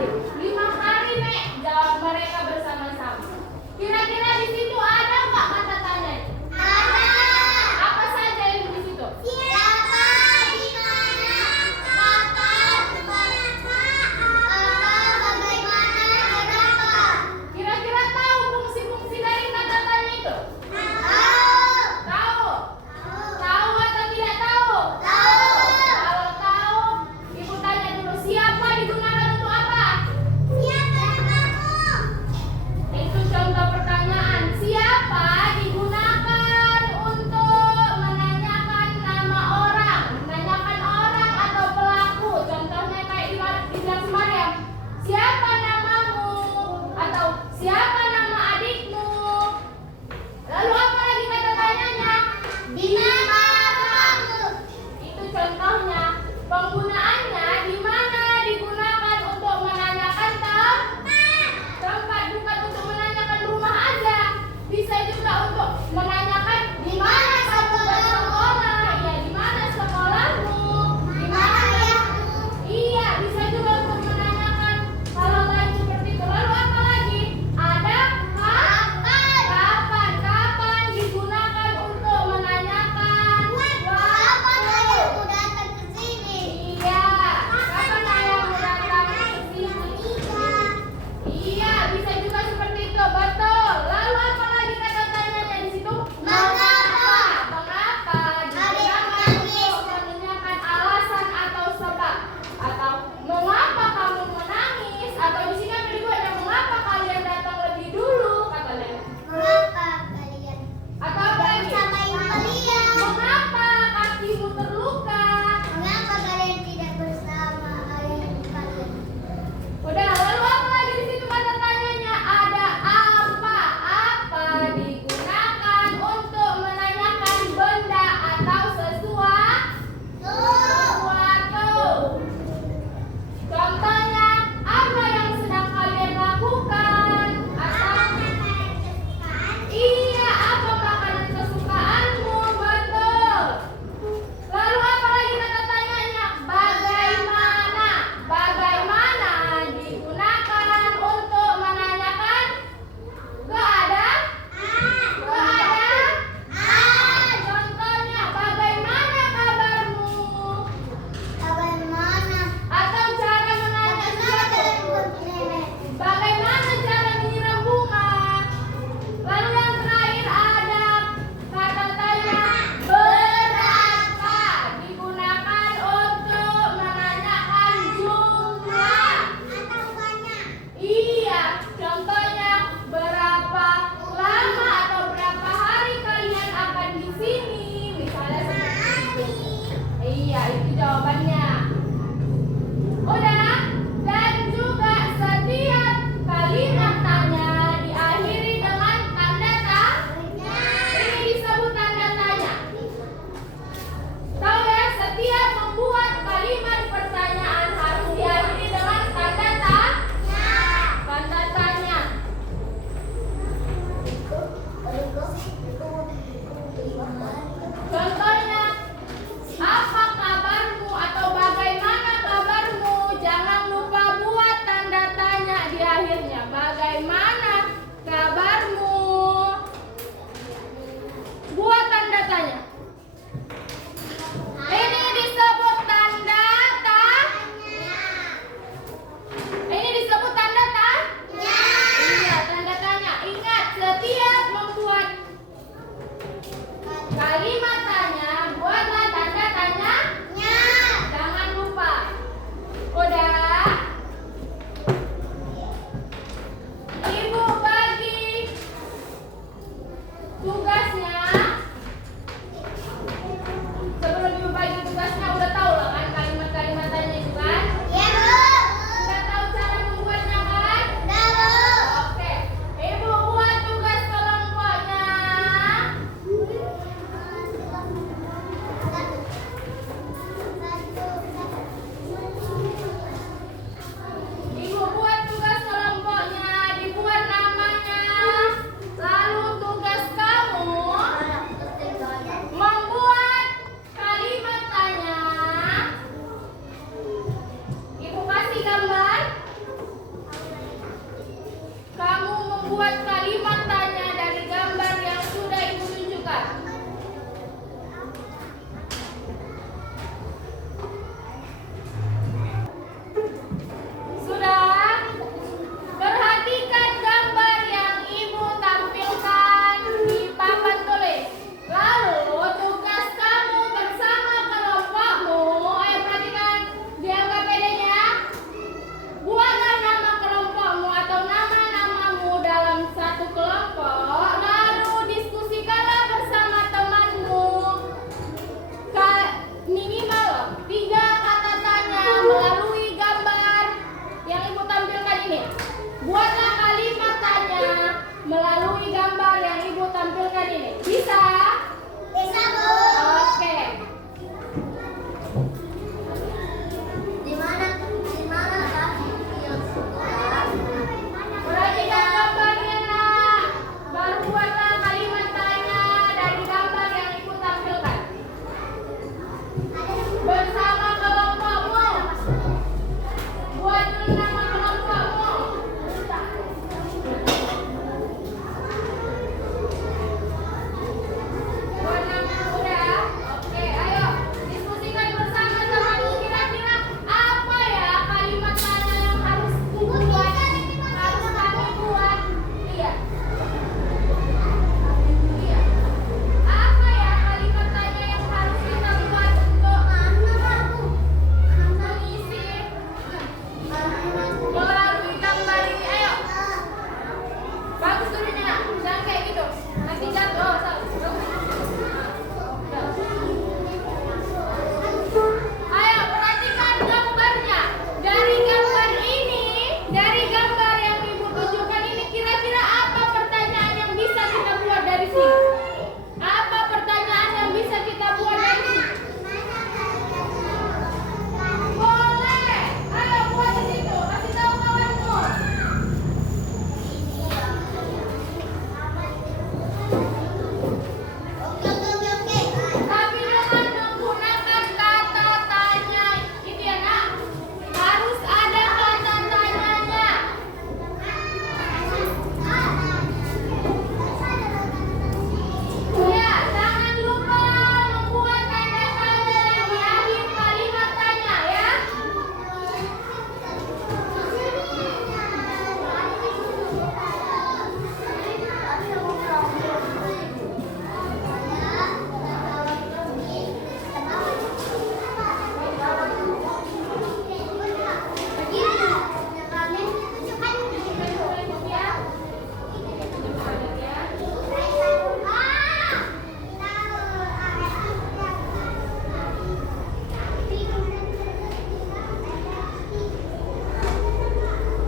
5 hari, Nek, jawab mereka bersama-sama. Kira-kira di situ ada nggak kata tanya? Ada. Apa saja yang di situ? Siapa, di mana, kapan, berapa, bagaimana, kenapa. Kira-kira tahu fungsi-fungsi dari kata tanya itu? Tahu. Tahu? Tahu atau tidak tahu? Tahu. Kalau tahu, Ibu tanya dulu, siapa digunakan untuk apa? Siapa kamu? Itu contoh pertanyaan. Siapa membuat kalimat tanya dari gambar yang sudah Ibu tunjukkan. Sudah? Perhatikan gambar yang Ibu tampilkan di papan tulis. Lalu tugas kamu bersama kelompokmu, ayo perhatikan, dianggap pedenya. Buatlah nama kelompokmu atau nama-namamu dalam satu kelompok. Lalu diskusikanlah bersama temanmu. Minimal 3 kata tanya melalui gambar yang Ibu tampilkan ini. Buatlah kalimat tanya melalui gambar yang Ibu tampilkan ini. Bisa? Bisa, Bu. Oke. Di mana Kak? Yang suka. Perhatikan gambarnya, Nak. Baru buatlah kalimat tanya dari gambar yang Ibu tampilkan. Bersama kelompokmu. Buat dulu nama kelompokmu. Buat nama udah. Oke, ayo diskusikan bersama temanmu. Kira-kira apa ya kalimat tanya yang harus dibuat? Harus kami buat. Iya. Iya. Apa ya kalimat tanya yang harus kita buat untuk mengisi melalui gambar ini? Ayo. Bagus turunnya, Nak. Jangan kayak gitu. Nanti jatuh. Ayo perhatikan gambarnya. Dari gambar ini, dari gambar yang Ibu tunjukkan ini, kira-kira apa pertanyaan yang bisa kita buat dari sini? Apa pertanyaan yang bisa kita buat dari sini? Boleh. Ayo buat di situ. Kasih tahu kawanmu. Oke. Tapi dengan menggunakan kata tanya. Gitu ya, Nak. Harus ada kata tanyanya. Ya, jangan lupa membuat tanda tanya di akhir kalimat tanya ya.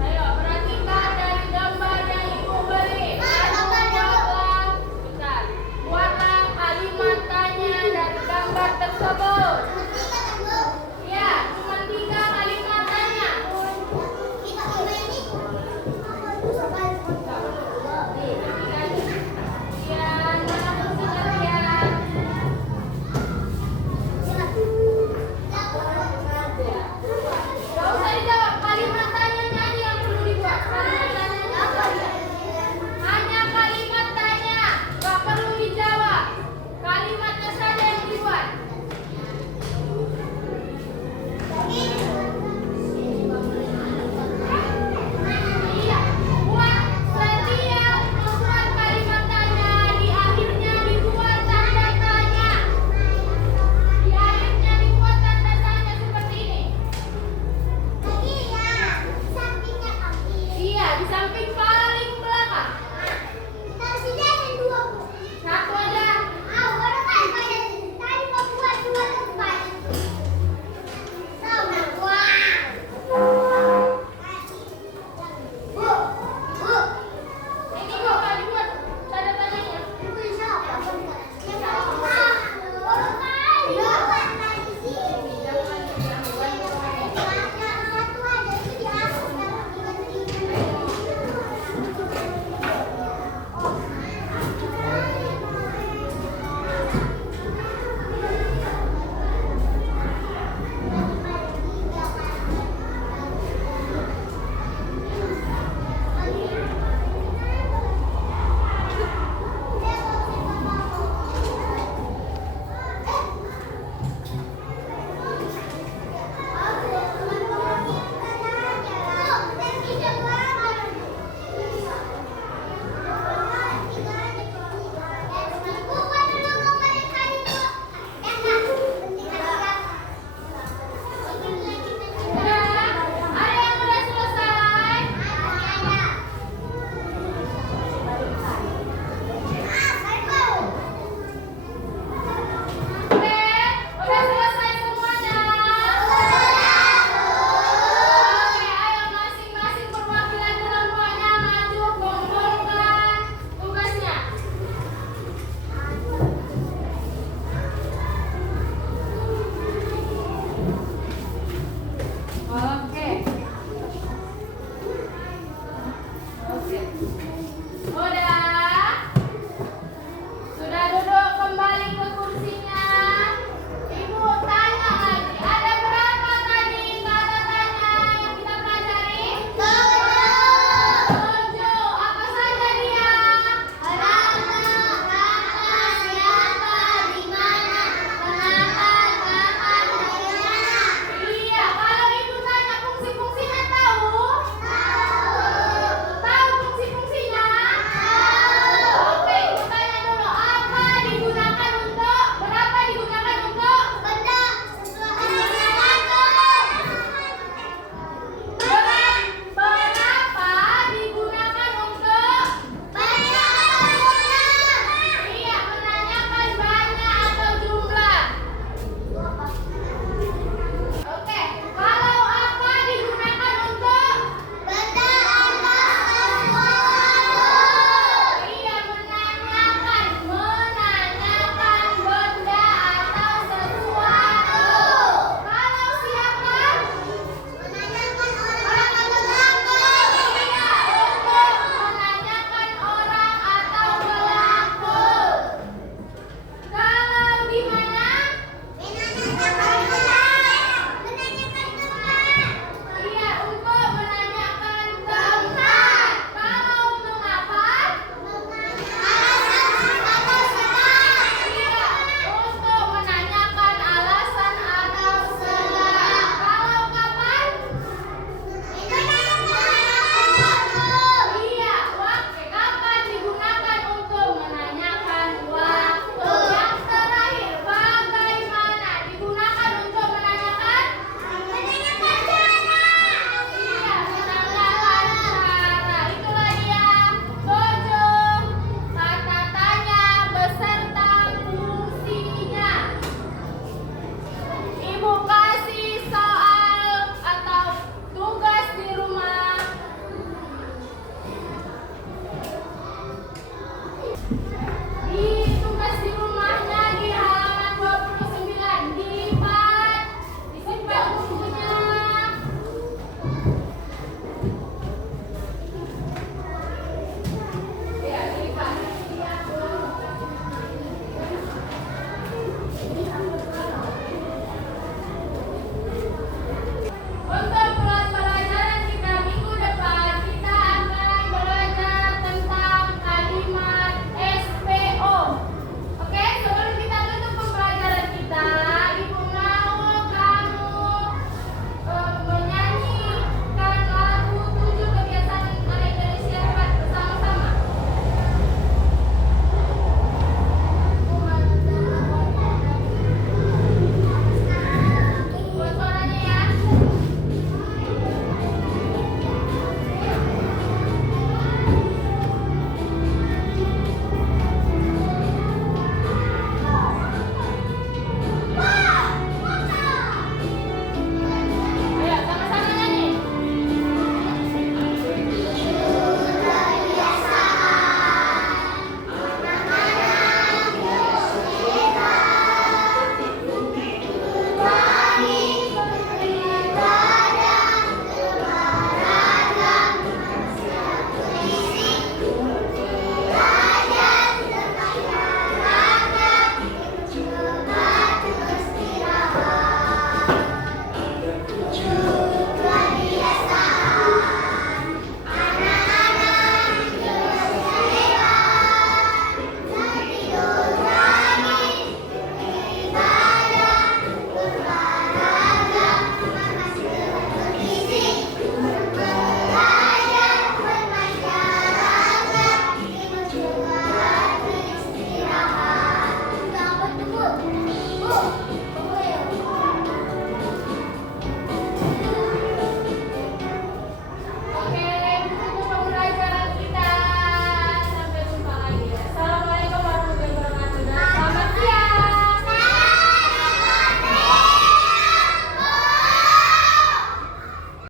Ayo perhatikan dari gambar yang Ibu beri. Buatlah kalimat tanya dari gambar tersebut. Ya, cuma 3 kalimat tanya. Ya, mana fungsinya ya? Gak usah dijawab, kalimat tanyanya aja yang perlu dibuat. Kalimat tanyanya apa aja? Hanya kalimat tanya, gak perlu dijawab. Kalimatnya saja yang dibuat. Iya, buat setiap membuat kalimat tanya, di akhirnya dibuat tanda tanya. Di akhirnya dibuat tanda tanya seperti ini. Iya, di samping